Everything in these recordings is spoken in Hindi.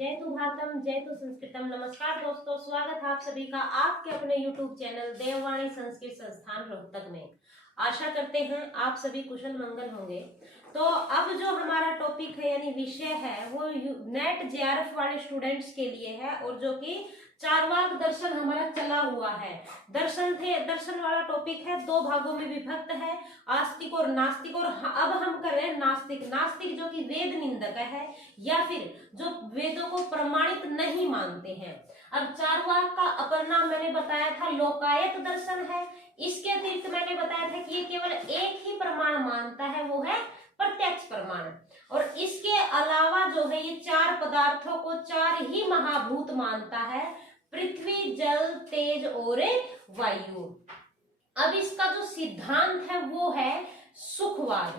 जय तु भारतम जय तु संस्कृतम। नमस्कार दोस्तों, स्वागत है आप सभी का आपके अपने YouTube चैनल देववाणी संस्कृत संस्थान रोहतक में। आशा करते हैं आप सभी कुशल मंगल होंगे। तो अब जो हमारा टॉपिक है यानी विषय है वो नेट जेआरएफ वाले स्टूडेंट्स के लिए है और जो कि चारवाक दर्शन हमारा चला हुआ है। दर्शन वाला टॉपिक है, दो भागों में विभक्त है, आस्तिक और नास्तिक। और अब हम कर रहे हैं नास्तिक जो कि वेद निंदक है या फिर जो वेदों को प्रमाणित नहीं मानते हैं। अब चारवाक का अपर नाम मैंने बताया था लोकायत दर्शन है। इसके अतिरिक्त मैंने बताया था कि ये केवल एक ही प्रमाण मानता है, वो है प्रत्यक्ष प्रमाण। और इसके अलावा जो है ये चार पदार्थों को चार ही महाभूत मानता है, पृथ्वी, जल, तेज और वायु। अब इसका जो सिद्धांत है वो है सुखवाद,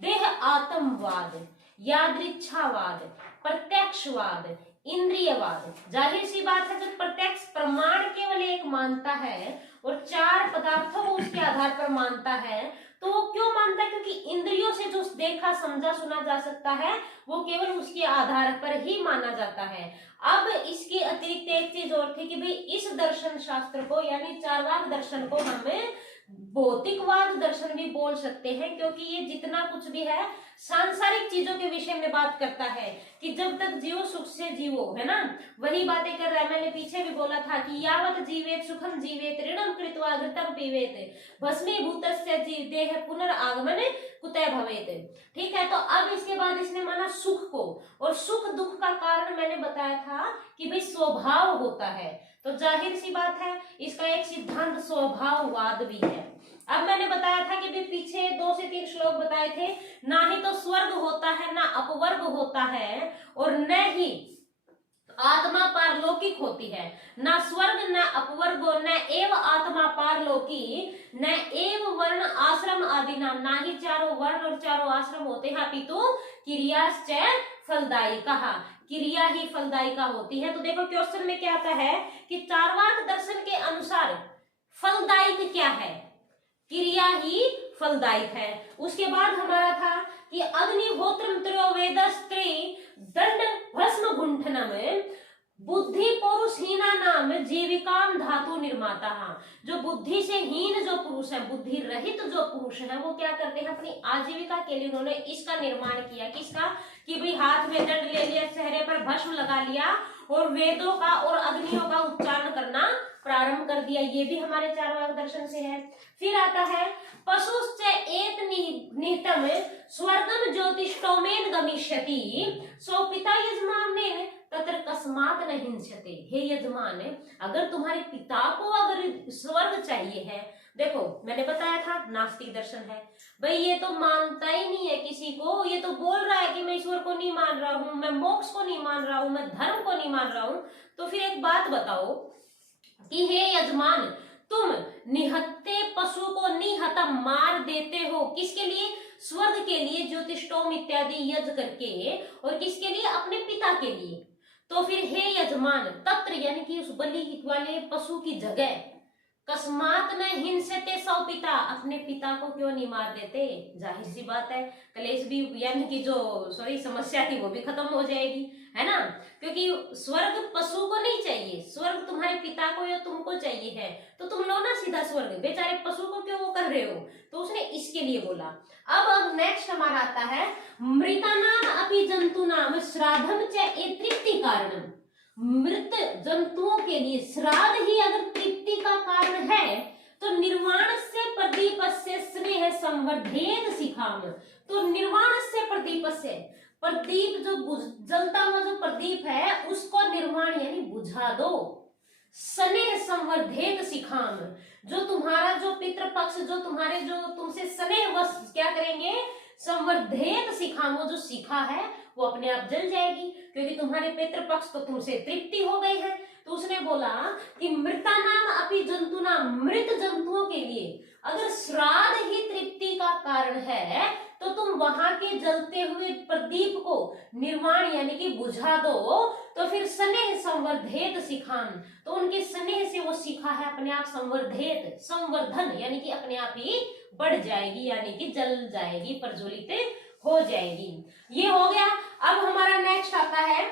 देह आत्मवाद, यादृच्छावाद, प्रत्यक्षवाद, इंद्रियवाद। जाहिर सी बात है, जब प्रत्यक्ष प्रमाण केवल एक मानता है और चार पदार्थों को उसके आधार पर मानता है, तो वो क्यों मानता है? क्योंकि इंद्रियों से जो देखा समझा सुना जा सकता है वो केवल उसके आधार पर ही माना जाता है। अब इसके अतिरिक्त एक चीज और थी कि भाई इस दर्शन शास्त्र को यानी चारवाक दर्शन को हमें भौतिकवाद दर्शन भी बोल सकते हैं, क्योंकि ये जितना कुछ भी है सांसारिक चीजों के विषय में बात करता है कि जब तक जियो सुख से जीवो, है ना, वही बातें कर रहा है। मैंने पीछे भी बोला था कि यावत जीवेत सुखम जीवेत ऋणम कृत्वा घृतम पीवेत भस्मीभूतस्य देह पुनरागमन कुतः भवेत। ठीक है, तो अब इसके बाद इसने माना सुख को, और सुख दुख का कारण मैंने बताया था कि भाई स्वभाव होता है। तो जाहिर सी बात है इसका एक सिद्धांत स्वभाववाद भी है। अब मैंने बताया था कि भी पीछे 2 से 3 श्लोक बताए थे, ना ही तो स्वर्ग होता है ना अपवर्ग होता है और न ही आत्मा पारलौकिक होती है। ना स्वर्ग न अपवर्ग न एव आत्मा पारलौकी न एव वर्ण आश्रम आदि ना ही चारों वर्ण और चारों आश्रम होते हैं, अपितु क्रियाश्च फलदायी कहा, क्रिया ही फलदायी का होती है। तो देखो क्वेश्चन में क्या आता है कि चारवाक दर्शन के अनुसार फलदायिक क्या है? क्रिया ही फलदायिक है। उसके बाद हमारा था कि अग्निहोत्रम त्रयोवेदस्त्री दंड भस्म गुंठनम बुद्धि पुरुषहीना नाम जीविकाम धातु निर्माता। जो बुद्धि से हीन जो पुरुष है, बुद्धि रहित जो पुरुष है, वो क्या करते हैं अपनी आजीविका के लिए उन्होंने इसका निर्माण किया। किसका? कि भाई हाथ में दंड ले लिया, चेहरे पर भस्म लगा लिया और वेदों का और अग्नियों का उच्चारण करना प्रारंभ कर दिया। ये भी हमारे चारवाक दर्शन से है। फिर आता है पशुश्च एत निहितम स्वर्गम ज्योतिष्टोमेन गमिष्यति सो पिता यजमानेन तत्र कस्मात न हिंस्यते। हे यजमान, अगर तुम्हारे पिता को अगर स्वर्ग चाहिए है, देखो मैंने बताया था नास्तिक दर्शन है भाई, ये तो मानता ही नहीं है किसी को, ये तो बोल रहा है कि मैं ईश्वर को नहीं मान रहा हूं, मैं मोक्ष को नहीं मान रहा हूं, मैं धर्म को नहीं मान रहा हूं। तो फिर एक बात बताओ कि हे यजमान, तुम निहत्ते पशु को निहतम मार देते हो किसके लिए? स्वर्ग के लिए, ज्योतिष्टोम इत्यादि यज्ञ करके, और किसके लिए? अपने पिता के लिए। तो फिर हे यजमान, तत्र यानी कि उस बलि वाले पशु की जगह कस्मात न हिंसते सौ पिता, अपने पिता को क्यों नहीं मार देते? जाहिर सी बात है कलेश भी यानी कि जो समस्या थी वो भी खत्म हो जाएगी, है ना, क्योंकि स्वर्ग पशु को नहीं चाहिए, स्वर्ग तुम्हारे पिता को या तुमको चाहिए है, तो तुम लो ना सीधा स्वर्ग, बेचारे पशु को क्यों वो कर रहे हो? तो उसने इसके लिए बोला। अब नेक्स्ट हमारा आता है मृतानाम अपि जंतुनाम श्राद्धम च तृप्ति कारणम। मृत जंतुओं के लिए श्राद्ध ही अगर तृप्ति का कारण है तो निर्वाण से प्रदीप से स्नेह संवर्धेत सिखाम। तो निर्वाण से प्रदीप से, प्रदीप जो जलता हुआ जो प्रदीप है उसको निर्वाण यानी बुझा दो। स्नेह संवर्धेत सिखाम, जो तुम्हारा जो पितृपक्ष जो तुम्हारे जो तुमसे स्नेह वश क्या करेंगे? संवर्धेत सिखाम, वो जो शिखा है वो अपने आप जल जाएगी, क्योंकि तुम्हारे पितृपक्ष तो तुमसे तृप्ति हो गई है। तो उसने बोला कि मृतानाम अपि जंतुनाम, मृत जंतुओं के लिए अगर श्राद्ध ही तृप्ति का कारण है तो तुम वहां के जलते हुए प्रदीप को निर्वाण यानी कि बुझा दो। तो फिर स्नेह संवर्धेत सिखान, तो उनके स्नेह से वो शिखा है अपने आप संवर्धेत, संवर्धन यानी कि अपने आप ही बढ़ जाएगी, यानी कि जल जाएगी, प्रज्वलित हो जाएगी। ये हो गया। अब हमारा नेक्स्ट आता है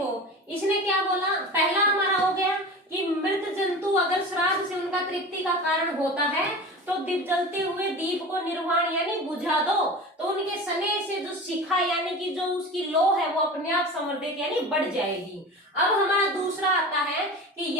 देखो इसने क्या बोला, पहला हमारा हो गया कि मृत जंतु अगर श्राद्ध से उनका तृप्ति का कारण होता है तो दीप जलते हुए दीप को निर्वाण यानी बुझा दो, तो उनके सने से जो शिखा यानी कि जो उसकी लो है वो अपने आप संवर्धित यानी बढ़ जाएगी। अब हमारा दूसरा आता है कि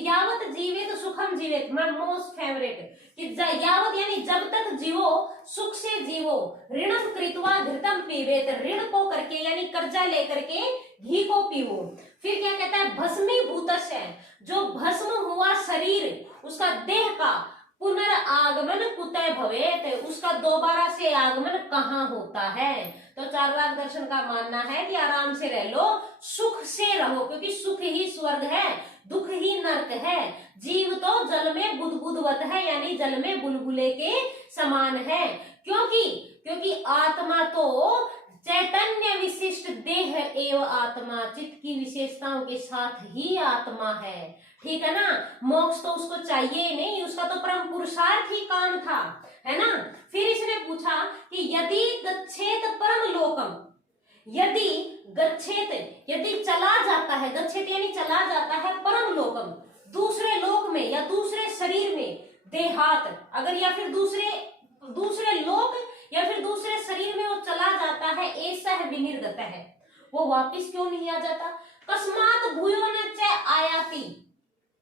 यावत जीवित सुखम जीवित, माय मोस्ट फेवरेट, कि यावत यानी जब तक जीवो सुख से जीवो, ऋणम कृत्वा घृतम पीवेत, ऋण को करके यानी कर्जा लेकर के घी को पीवो। फिर क्या कहता है, भस्मीभूतस्य, जो भस्म हुआ शरीर उसका देह का पुनरागमन कुतः भवेत, उसका दोबारा से आगमन कहाँ होता है। तो चार्वाक दर्शन का मानना है कि आराम से रह लो, सुख से रहो, क्योंकि सुख ही स्वर्ग है, दुख ही नरक है। जीव तो जल में बुदबुदवत है यानी जल में बुलबुले के समान है, क्योंकि आत्मा तो चैतन्य विशिष्ट देह एवं आत्मा, चित्त की विशेषताओं के साथ ही आत्मा है, ठीक है ना। मोक्ष तो उसको चाहिए नहीं, उसका तो परम पुरुषार्थ ही काम था, है ना। फिर इसने पूछा कि यदि गच्छेत परम लोकम, यदि चला जाता है, गच्छेत यानी चला जाता है, परम लोकम दूसरे लोक में या दूसरे शरीर में, देहात अगर या फिर दूसरे लोक या फिर दूसरे शरीर में वो चला जाता है, ऐसा है विनिर्गत है, वो वापिस क्यों नहीं आ जाता। कस्मात भूयो न च आयाति,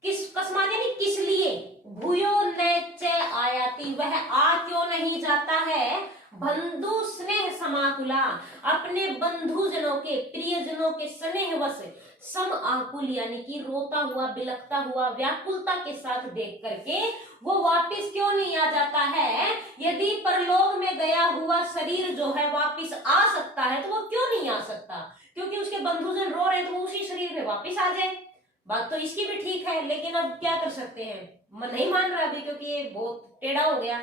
कस्मात यानी किस लिए, भूयो न च आयाति, वह आ क्यों नहीं जाता है। बंधु स्नेह समाकुला, अपने बंधुजनों के प्रियजनों के स्नेहवश सम आकुल यानी कि रोता हुआ बिलखता हुआ व्याकुलता के साथ देख करके वो वापिस क्यों नहीं आ जाता है। यदि परलोक में गया हुआ शरीर जो है वापिस आ सकता है तो वो क्यों नहीं आ सकता, क्योंकि उसके बंधुजन रो रहे तो उसी शरीर में वापिस आ जाए। बात तो इसकी भी ठीक है, लेकिन अब क्या कर सकते हैं, नहीं मान रहा अभी, क्योंकि ये बहुत टेढ़ा हो गया,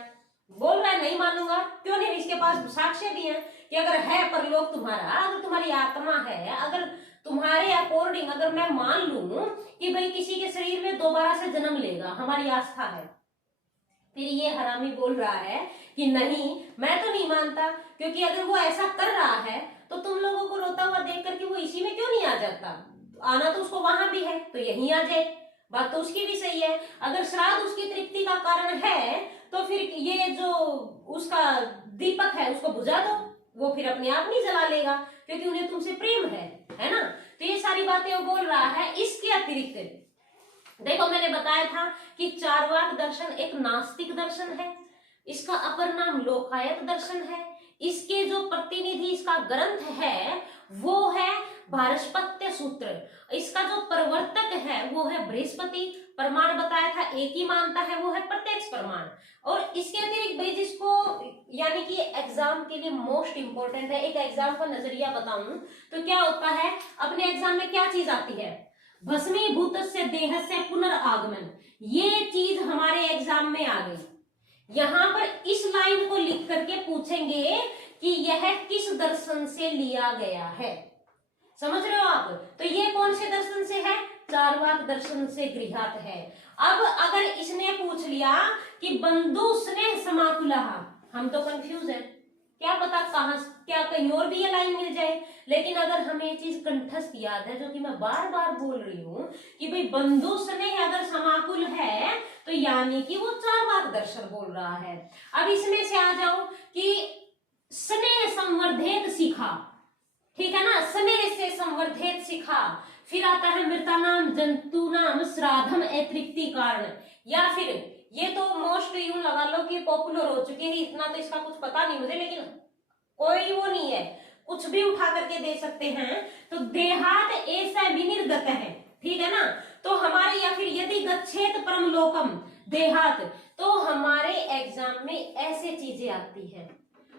बोल रहा है नहीं मानूंगा, क्यों नहीं, इसके पास साक्ष्य भी है कि अगर है परलोक तुम्हारा, अगर तुम्हारी आत्मा है, अगर तुम्हारे अकॉर्डिंग अगर मैं मान लूं कि भाई किसी के शरीर में दोबारा से जन्म लेगा, हमारी आस्था है, फिर ये हरामी बोल रहा है कि नहीं मैं तो नहीं मानता, क्योंकि अगर वो ऐसा कर रहा है तो तुम लोगों को रोता हुआ देख करके वो इसी में क्यों नहीं आ जाता, आना तो उसको वहां भी है तो यहीं आ जाए। बात तो उसकी भी सही है, अगर श्राद्ध उसकी तृप्ति का कारण है तो फिर ये जो उसका दीपक है उसको बुझा दो, वो फिर अपने आप नहीं जला लेगा, क्योंकि उन्हें तुमसे प्रेम है ना। तो ये सारी बातें वो बोल रहा है। इसके अतिरिक्त देखो मैंने बताया था कि चार्वाक दर्शन एक नास्तिक दर्शन है, इसका अपर नाम लोकायत दर्शन है। इसके जो प्रतिनिधि इसका ग्रंथ है वो है भारस्पत्य सूत्र, इसका जो प्रवर्तक है वो है बृहस्पति। प्रमाण बताया था एक ही मानता है, वो है प्रत्यक्ष प्रमाण। और इसके अतिरिक्त भाई जिसको यानी कि एग्जाम के लिए मोस्ट इंपोर्टेंट है, एक एग्जाम का नजरिया बताऊं तो क्या होता है, अपने एग्जाम में क्या चीज आती है, भस्मीभूत से देह से पुनर्आगमन, ये चीज हमारे एग्जाम में आ गई। यहां पर इस लाइन को लिख करके पूछेंगे कि यह किस दर्शन से लिया गया है, समझ रहे हो आप। तो ये कौन से दर्शन से है, चार्वाक दर्शन से गृहात है। अब अगर इसने पूछ लिया कि बंधु स्नेह समाकुला, हम तो कंफ्यूज हैं, क्या पता कहां क्या कहीं और भी ये लाइन मिल जाए। लेकिन अगर हमें ये चीज कंठस्थ याद है, जो कि मैं बार बार बोल रही हूं कि भाई बंधु स्नेह अगर समाकुल है तो यानी कि वो चार्वाक दर्शन बोल रहा है। अब इसमें से आ जाओ कि स्नेह संवर्धित सीखा, ठीक है ना, स्नेह से संवर्धित सीखा। फिर आता है मृतानाम जंतुनाम श्राद्धम अतृप्ति कारण, या फिर ये तो मोस्ट यूं लगा लो कि पॉपुलर हो चुकी है, इतना तो इसका कुछ पता नहीं मुझे, लेकिन कोई वो नहीं है, कुछ भी उठा करके दे सकते हैं। तो देहात ऐसा विनिर्गत है, ठीक है ना। तो हमारे या फिर यदि गच्छेत परम लोकम देहात, तो हमारे एग्जाम में ऐसे चीजें आती है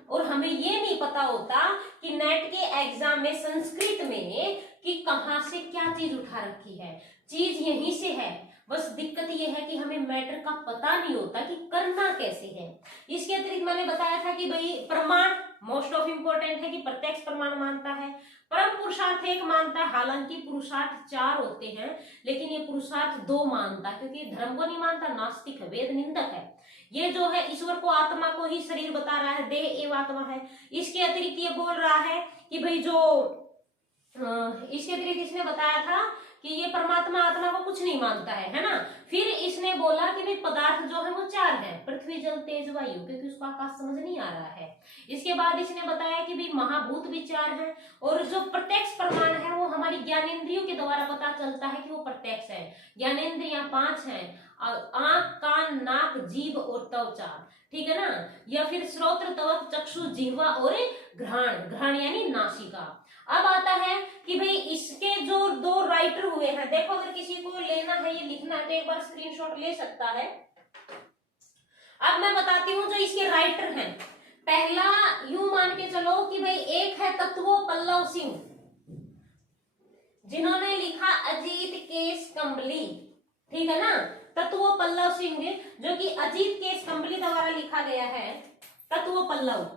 और हमें ये नहीं पता होता कि नेट के एग्जाम में संस्कृत में कि कहां से क्या चीज उठा रखी है, चीज यहीं से है। बस दिक्कत ये है कि हमें मैटर का पता नहीं होता कि करना कैसे है। इसके अतिरिक्त मैंने बताया था कि भाई प्रमाण मोस्ट ऑफ इम्पोर्टेंट है कि प्रत्यक्ष प्रमाण मानता है, परम पुरुषार्थ एक मानता है, हालांकि पुरुषार्थ 4 होते हैं लेकिन ये पुरुषार्थ 2 मानता है, क्योंकि धर्म को नहीं मानता, नास्तिक है, वेद निंदक है। ये जो है ईश्वर को आत्मा को ही शरीर बता रहा है, देह एवं आत्मा है। इसके अतिरिक्त ये बोल रहा है कि भाई जो इसके अतिरिक्त इसने बताया था कि ये परमात्मा आत्मा को कुछ नहीं मानता है ना। फिर इसने बोला कि भाई पदार्थ जो है वो चार है, पृथ्वी जल तेज वायु, क्योंकि उसको आकाश समझ नहीं आ रहा है। इसके बाद इसने बताया कि भाई महाभूत भी चार है, और जो प्रत्यक्ष प्रमाण है वो हमारी ज्ञानेंद्रियों के द्वारा पता चलता है कि वो प्रत्यक्ष है। ज्ञानेंद्रियां 5 हैं, आंख, कान, नाक, जीभ और त्वचा, ठीक है ना। या फिर श्रोत्र, त्वक, चक्षु, जिह्वा और घ्राण, घ्राण यानी नासिका। अब आता है कि भाई इसके जो 2 राइटर हुए हैं, देखो अगर किसी को लेना है ये लिखना है तो एक बार स्क्रीनशॉट ले सकता है। अब मैं बताती हूँ जो इसके राइटर हैं। पहला यूं मान के चलो कि भाई एक है तत्वो पल्लव सिंह, जिन्होंने लिखा अजीत केस कंबली, ठीक है ना। तत्वो पल्लव सिंह जो कि अजीत केस कंबली द्वारा लिखा गया है, तत्वो पल्लव,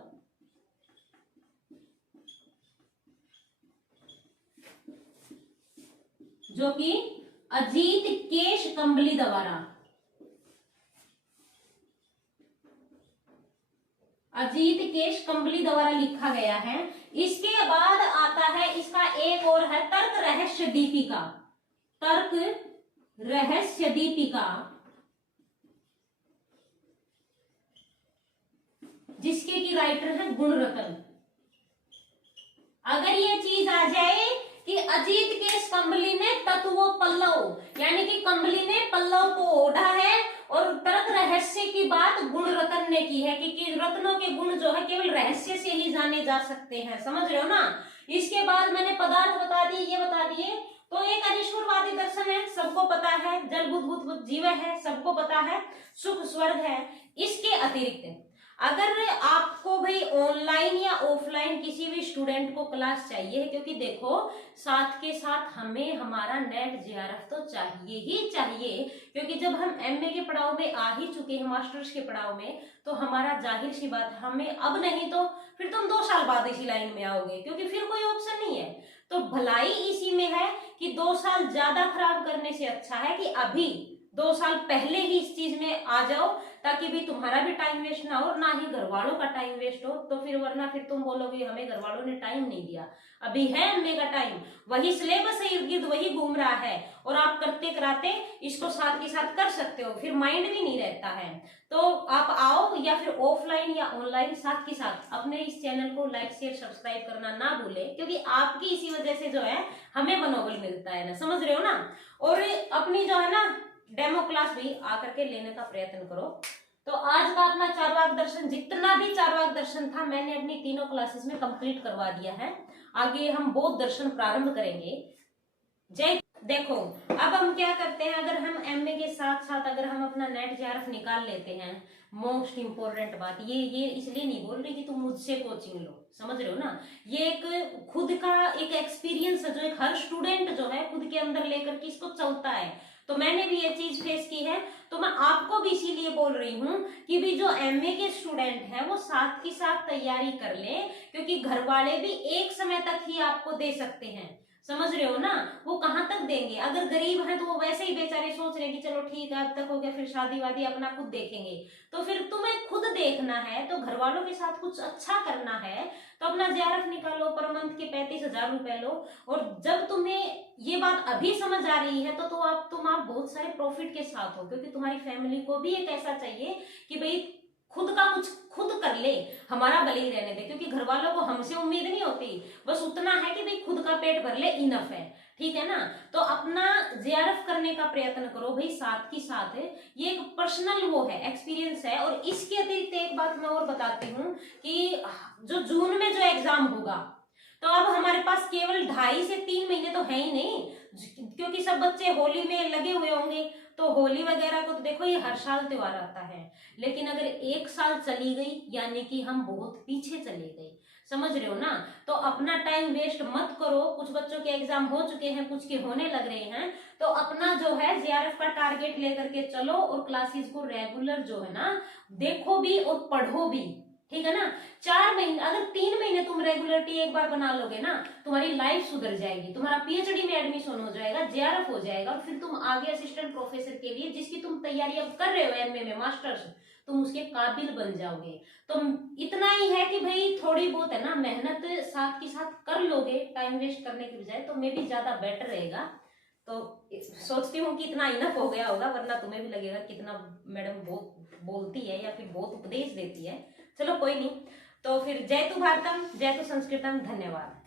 जो कि अजीत केश कंबली द्वारा, अजीत केश कंबली द्वारा लिखा गया है। इसके बाद आता है इसका एक और है तर्क रहस्य दीपिका, तर्क रहस्य दीपिका, जिसके की राइटर है गुणरतन। अगर ये चीज आ जाए कि अजीत केश कंबली ने तत्वो पल्लव यानी कि कंबली ने पल्लव को ओढ़ा है, और तर्क रहस्य की बात गुण रतन ने की है कि रत्नों के गुण जो है केवल रहस्य से ही जाने जा सकते हैं, समझ रहे हो ना। इसके बाद मैंने पदार्थ बता दिए, ये बता दिए। तो एक अनीश्वरवादी दर्शन है, सबको पता है, जल बुद्ध जीव है, सबको पता है, सुख स्वर्ग है। इसके अतिरिक्त अगर आपको भाई ऑनलाइन या ऑफलाइन किसी भी स्टूडेंट को क्लास चाहिए है, क्योंकि देखो साथ के साथ हमें हमारा नेट जेआरएफ तो चाहिए ही चाहिए, क्योंकि जब हम एमए के पड़ाव में आ ही चुके हैं, मास्टर्स के पड़ाव में, तो हमारा जाहिर सी बात हमें अब नहीं तो फिर तुम 2 साल बाद इसी लाइन में आओगे, क्योंकि फिर कोई ऑप्शन नहीं है। तो भलाई इसी में है कि 2 साल ज्यादा खराब करने से अच्छा है कि अभी 2 साल पहले ही इस चीज में आ जाओ, ताकि भी तुम्हारा भी टाइम वेस्ट ना हो और ना ही घर वालों का टाइम वेस्ट हो। तो फिर वरना फिर तुम बोलोगे हमें घर वालों ने टाइम नहीं दिया। अभी है एमए का टाइम, वही सिलेबस है, इर्द गिर्द वही घूम रहा है, और आप करते कराते इसको साथ के साथ कर सकते हो, फिर माइंड भी नहीं रहता है। तो आप आओ, या फिर ऑफलाइन या ऑनलाइन, साथ के साथ अपने इस चैनल को लाइक शेयर सब्सक्राइब करना ना भूले, क्योंकि आपकी इसी वजह से जो है हमें मनोबल मिलता है ना, समझ रहे हो ना। और अपनी जो है ना डेमो क्लास भी आकर के लेने का प्रयत्न करो। तो आज का अपना चारवाक दर्शन, जितना भी चारवाक दर्शन था मैंने अपनी तीनों क्लासेस में कंप्लीट करवा दिया है। आगे हम बौद्ध दर्शन प्रारंभ करेंगे। जय। देखो अब हम क्या करते हैं, अगर हम एमए के साथ साथ अगर हम अपना नेट जेआरएफ निकाल लेते हैं, मोस्ट इंपोर्टेंट बात ये इसलिए नहीं बोल रही कि तुम मुझसे कोचिंग लो, समझ रहे हो ना। ये एक खुद का एक एक्सपीरियंस है, जो एक हर स्टूडेंट जो है खुद के अंदर लेकर के इसको चलता है। तो मैंने भी ये चीज फेस की है, तो मैं आपको भी इसीलिए बोल रही हूँ कि भी जो एमए के स्टूडेंट हैं वो साथ की साथ तैयारी कर लें, क्योंकि घर वाले भी एक समय तक ही आपको दे सकते हैं, समझ रहे हो ना। वो कहाँ तक देंगे, अगर गरीब हैं तो वो वैसे ही बेचारे सोच रहे कि चलो ठीक है अब तक हो गया, फिर शादी वादी अपना खुद देखेंगे। तो फिर तुम्हें खुद देखना है, तो घर वालों के साथ कुछ अच्छा करना है, तो अपना जेआरएफ निकालो, पर मंथ के 35,000 रुपए लो। और जब तुम्हें ये बात अभी समझ आ रही है तो तुम आप बहुत सारे प्रॉफिट के साथ हो, क्योंकि तुम्हारी फैमिली को भी एक ऐसा चाहिए कि भाई खुद का कुछ खुद कर ले, हमारा भले ही रहने दे, क्योंकि घर वालों को हमसे उम्मीद नहीं होती, बस उतना है कि भाई खुद का पेट भर ले, इनफ है, ठीक है ना। तो अपना जेआरएफ करने का प्रयत्न करो भाई, साथ की साथ ये एक पर्सनल वो है, एक्सपीरियंस है। और इसके अतिरिक्त एक बात मैं और बताती हूँ कि जो जून में जो एग्जाम होगा, तो अब हमारे पास केवल 2.5 से 3 महीने तो है ही नहीं, क्योंकि सब बच्चे होली में लगे हुए होंगे। तो होली वगैरह को तो देखो ये हर साल त्योहार आता है, लेकिन अगर 1 साल चली गई यानी कि हम बहुत पीछे चले गए, समझ रहे हो ना। तो अपना टाइम वेस्ट मत करो, कुछ बच्चों के एग्जाम हो चुके हैं, कुछ के होने लग रहे हैं, तो अपना जो है जेआरएफ का टारगेट लेकर के चलो, और क्लासेस को रेगुलर जो है ना देखो भी और पढ़ो भी, ठीक है ना। 4 महीने, अगर 3 महीने तुम रेगुलरिटी एक बार बना लोगे ना, तुम्हारी लाइफ सुधर जाएगी, तुम्हारा पीएचडी में एडमिशन हो जाएगा, जेआरएफ हो जाएगा, और फिर तुम आगे असिस्टेंट प्रोफेसर के लिए, जिसकी तुम तैयारी अब कर रहे हो एमए में, मास्टर्स, तुम उसके काबिल बन जाओगे। तो इतना ही है कि भाई थोड़ी बहुत है ना मेहनत साथ के साथ कर लोगे टाइम वेस्ट करने के बजाय, तो मे भी ज्यादा बेटर रहेगा। तो सोचती हूँ कि इतना इनफ हो गया होगा, वरना तुम्हें भी लगेगा कितना मैडम बहुत बोलती है या फिर बहुत उपदेश देती है। चलो कोई नहीं। तो फिर जय तु भारतम, जय तु संस्कृतम, धन्यवाद।